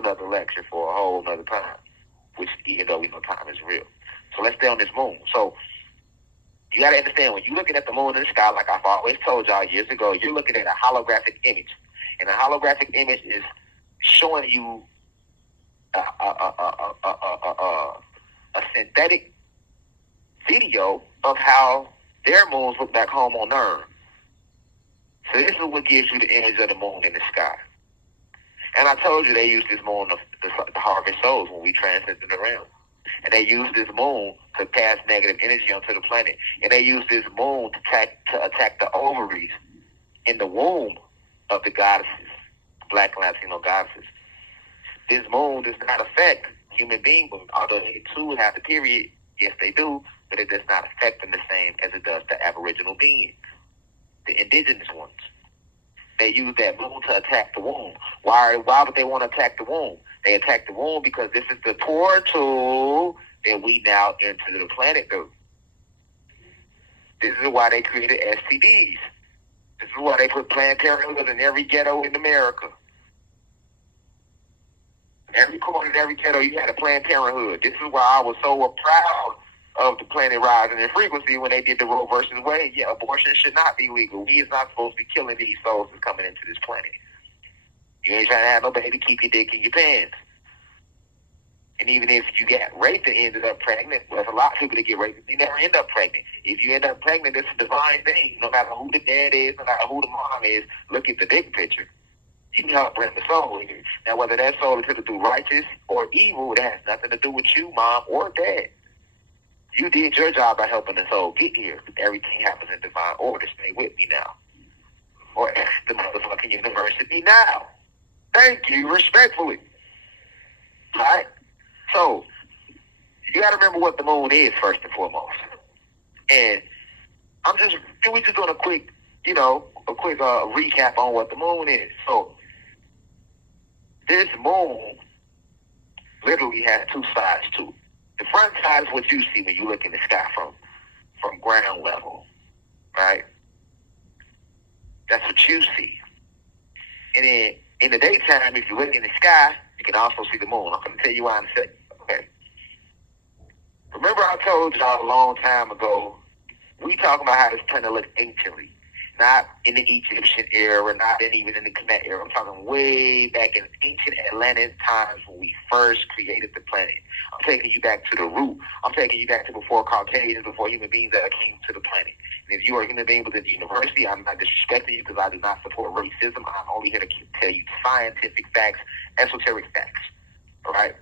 whole nother lecture for a whole nother time, which even though we know time is real. So let's stay on this moon. So you got to understand, when you're looking at the moon in the sky, like I've always told y'all years ago, you're looking at a holographic image. And a holographic image is showing you a synthetic video of how their moons look back home on Nern. So this is what gives you the image of the moon in the sky. And I told you they use this moon to harvest souls when we transcend the realm. And they use this moon to pass negative energy onto the planet. And they use this moon to attack the ovaries in the womb of the goddesses, Black and Latino goddesses. This moon does not affect human beings, although they too have the period. Yes, they do, but it does not affect them the same as it does the aboriginal beings, the indigenous ones. They use that moon to attack the womb. Why would they want to attack the womb? They attack the womb because this is the portal that we now enter the planet through. This is why they created STDs. This is why they put Planned Parenthood in every ghetto in America. In every corner, in every ghetto, you had a Planned Parenthood. This is why I was so proud of the planet rising in frequency when they did the Roe versus Wade. Yeah, abortion should not be legal. We is not supposed to be killing these souls that's coming into this planet. You ain't trying to have no baby, keep your dick in your pants. And even if you get raped and ended up pregnant, well, there's a lot of people that get raped, you never end up pregnant. If you end up pregnant, it's a divine thing. No matter who the dad is, no matter who the mom is, look at the big picture. You can help bring the soul in. Now, whether that soul is to do righteous or evil, that has nothing to do with you, mom or dad. You did your job by helping the soul get here. Everything happens in divine order. Stay with me now. Or ask the motherfucking university now. Thank you, respectfully. All right? So, you got to remember what the moon is, first and foremost. And we're just doing a quick recap on what the moon is. So, this moon literally has two sides to it. The front side is what you see when you look in the sky from ground level, right? That's what you see. And then in the daytime, if you look in the sky, you can also see the moon. I'm going to tell you why in a second. Okay. Remember I told y'all a long time ago, we talking about how this planet looked anciently. Not in the Egyptian era, not even in the Kemet era. I'm talking way back in ancient Atlantic times when we first created the planet. I'm taking you back to the root. I'm taking you back to before Caucasians, before human beings ever came to the planet. And if you are a human being within the university, I'm not disrespecting you because I do not support racism. I'm only here to tell you scientific facts, esoteric facts. All right?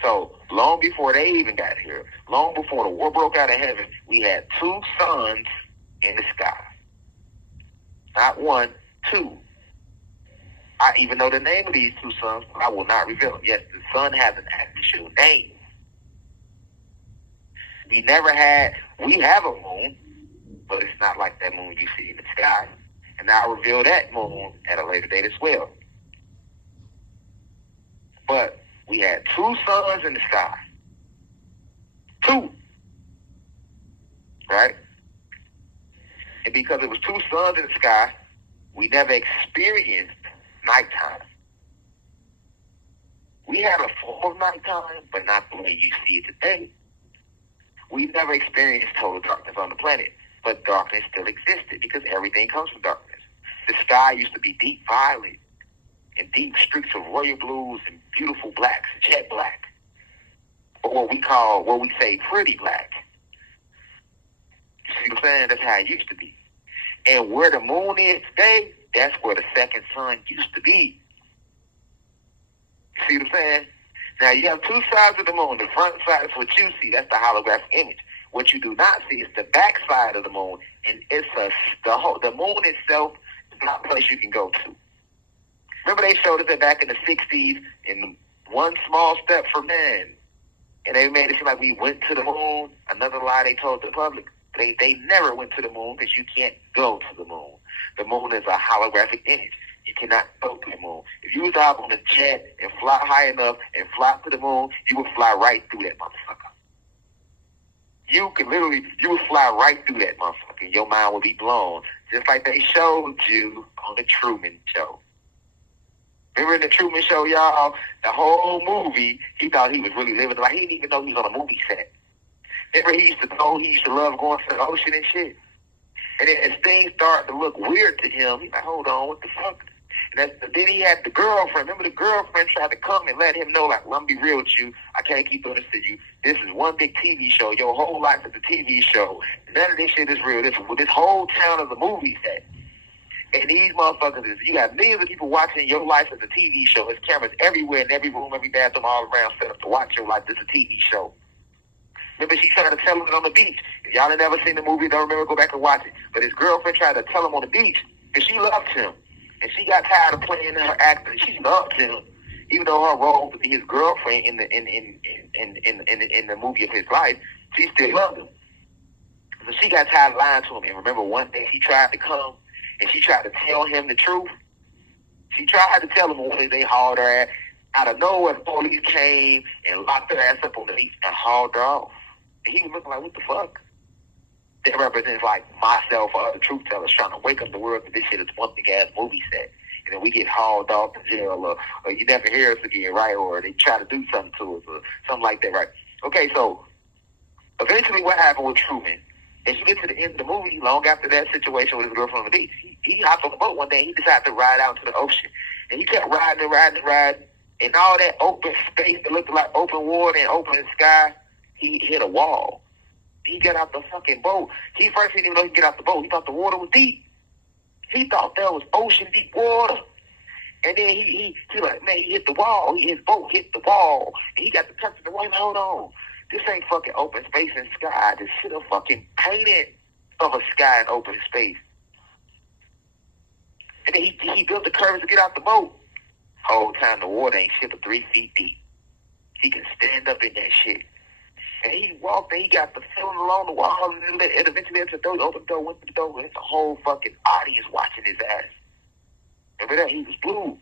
So, long before they even got here, long before the war broke out of heaven, we had two suns in the sky. Not one, two. I even know the name of these two suns, but I will not reveal them. Yes, the sun has an actual name. We have a moon, but it's not like that moon you see in the sky. And I'll reveal that moon at a later date as well. But we had two suns in the sky. Two. Right? And because it was two suns in the sky, we never experienced nighttime. We had a form of nighttime, but not the way you see it today. We never experienced total darkness on the planet, but darkness still existed because everything comes from darkness. The sky used to be deep violet and deep streaks of royal blues and beautiful blacks, jet black, or what we say pretty black. You see what I'm saying? That's how it used to be. And where the moon is today, that's where the second sun used to be. You see what I'm saying? Now, you have two sides of the moon. The front side is what you see. That's the holographic image. What you do not see is the back side of the moon. And it's the moon itself is not a place you can go to. Remember they showed us that back in the 60s in one small step for man. And they made it seem like we went to the moon. Another lie they told the public. They never went to the moon because you can't go to the moon. The moon is a holographic image. You cannot go to the moon. If you was out on a jet and fly high enough and fly to the moon, you would fly right through that motherfucker. You would fly right through that motherfucker. Your mind would be blown. Just like they showed you on the Truman Show. Remember in the Truman Show, y'all, the whole movie, he thought he was really living like he didn't even know he was on a movie set. Remember he used to love going to the ocean and shit. And then as things started to look weird to him, he's like, hold on, what the fuck? And then he had the girlfriend. Remember the girlfriend tried to come and let him know, like, well, I'm be real with you. I can't keep doing this to you. This is one big TV show. Your whole life is a TV show. None of this shit is real. This whole town is a movie set. And these motherfuckers you got millions of people watching your life as a TV show. There's cameras everywhere, in every room, every bathroom, all around, set up to watch your life. This is a TV show. Remember, she tried to tell him it on the beach. If y'all ain't never seen the movie, don't remember, go back and watch it. But his girlfriend tried to tell him on the beach because she loved him. And she got tired of playing her acting. She loved him. Even though her role to be his girlfriend in the movie of his life, she still loved him. So she got tired of lying to him. And remember, one day she tried to come and she tried to tell him the truth. She tried to tell him one day they hauled her ass. Out of nowhere, the police came and locked her ass up on the beach and hauled her off. And he was looking like, what the fuck? That represents like myself or other truth tellers trying to wake up the world that this shit is one big ass movie set. And then we get hauled off to jail or you never hear us again, right? Or they try to do something to us or something like that, right? Okay, so eventually what happened with Truman, as you get to the end of the movie, long after that situation with his girlfriend on the beach, he hopped on the boat one day and he decided to ride out to the ocean. And he kept riding. And all that open space that looked like open water and open sky, he hit a wall. He got out the fucking boat. He first didn't even know he could get out the boat. He thought the water was deep. He thought that was ocean deep water. And then he like, man, he hit the wall. His boat hit the wall. And he got the touch of the wall. Hold on. This ain't fucking open space and sky. This shit a fucking painted of a sky and open space. And then he built the curves to get out the boat. Whole time the water ain't shit but 3 feet deep. He can stand up in that shit. And he walked and he got the feeling along the wall and eventually entered the door, opened the door, went to the door, and it's a whole fucking audience watching his ass. Remember that? He was blue.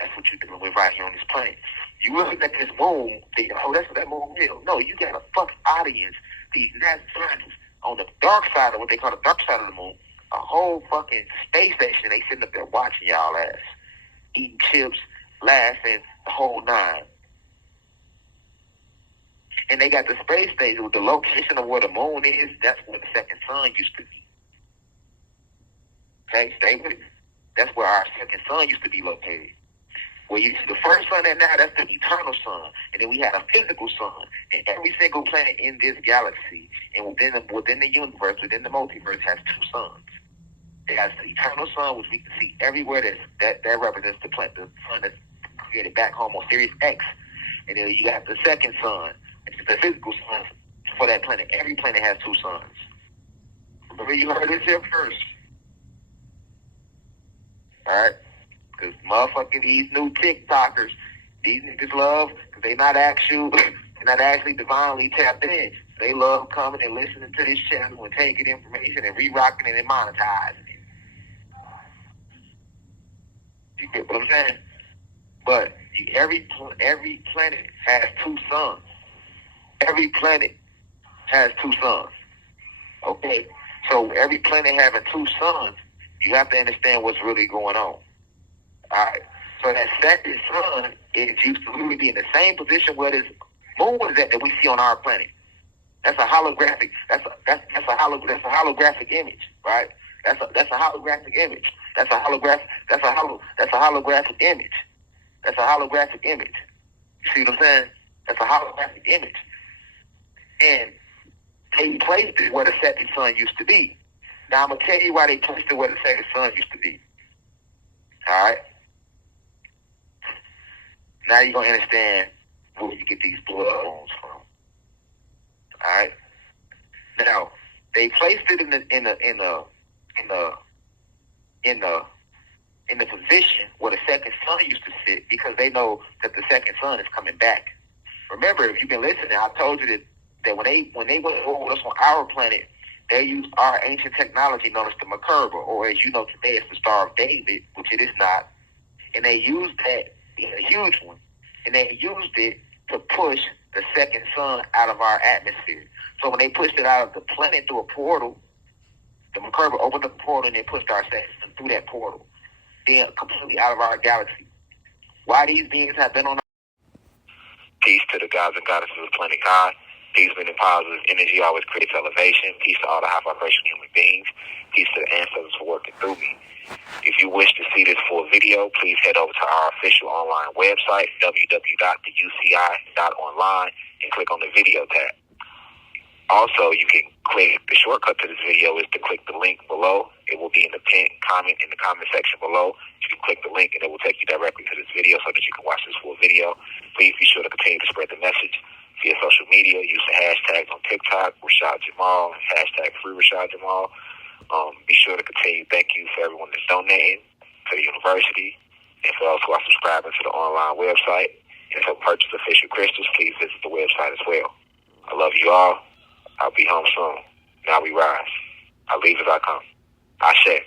That's what you're dealing with right here on this planet. You looking at this moon, think, oh, that's what that moon is. No, you got a fucking audience. These NASA scientists on the dark side of what they call the dark side of the moon, a whole fucking space station, they sitting up there watching y'all ass. Eating chips, laughing, the whole nine. And they got the space station with the location of where the moon is. That's where the second sun used to be. Okay, stay with it. That's where our second sun used to be located. Where you see the first sun at now, that's the eternal sun. And then we had a physical sun. And every single planet in this galaxy and within the universe, within the multiverse, has 2 suns. It has the eternal sun, which we can see everywhere. That represents the planet, the sun that's created back home on Sirius X. And then you got the second sun, which is the physical sun for that planet. Every planet has 2 suns. Remember, you heard this here first. All right? Because motherfucking these new TikTokers, these niggas love, because they're not actually divinely tapped in. They love coming and listening to this channel and taking information and re-rocking it and monetizing it. You get what I'm saying? But every planet has 2 suns. Every planet has 2 suns. Okay? So every planet having 2 suns, you have to understand what's really going on. All right. So that second sun is used to really be in the same position where this moon is at that we see on our planet. That's a holographic. That's a holographic image, right? That's a holographic image. That's a holographic image. That's a holographic image. You see what I'm saying? That's a holographic image. And they placed it where the second sun used to be. Now I'm gonna tell you why they placed it where the second sun used to be. All right. Now you're gonna understand where you get these blood bones from. All right. Now they placed it in the position where the second sun used to sit because they know that the second sun is coming back. Remember, if you've been listening, I told you that when they went over us on our planet, they used our ancient technology known as the Merkaba, or as you know today, it's the Star of David, which it is not. And they used that, a huge one, and they used it to push the second sun out of our atmosphere. So when they pushed it out of the planet through a portal, the Merkaba opened up a portal and they pushed our second sun through that portal, then completely out of our galaxy. why these beings have been on. Peace to the gods and goddesses of planet God. Peace, meaning positive energy always creates elevation. Peace to all the high vibration human beings. Peace to the ancestors for working through me. If you wish to see this full video, please head over to our official online website, www.theuci.online, and click on the video tab. Also, you can click, the shortcut to this video is to click the link below. It will be in the pinned comment in the comment section below. You can click the link and it will take you directly to this video so that you can watch this full video. Please be sure to continue to spread the message via social media. Use the hashtags on TikTok, Rashad Jamal, and hashtag free Rashad Jamal. Be sure to continue. Thank you for everyone that's donating to the university and for those who are subscribing to the online website. And to purchase official crystals, please visit the website as well. I love you all. I'll be home soon. Now we rise. I leave as I come. Ashe.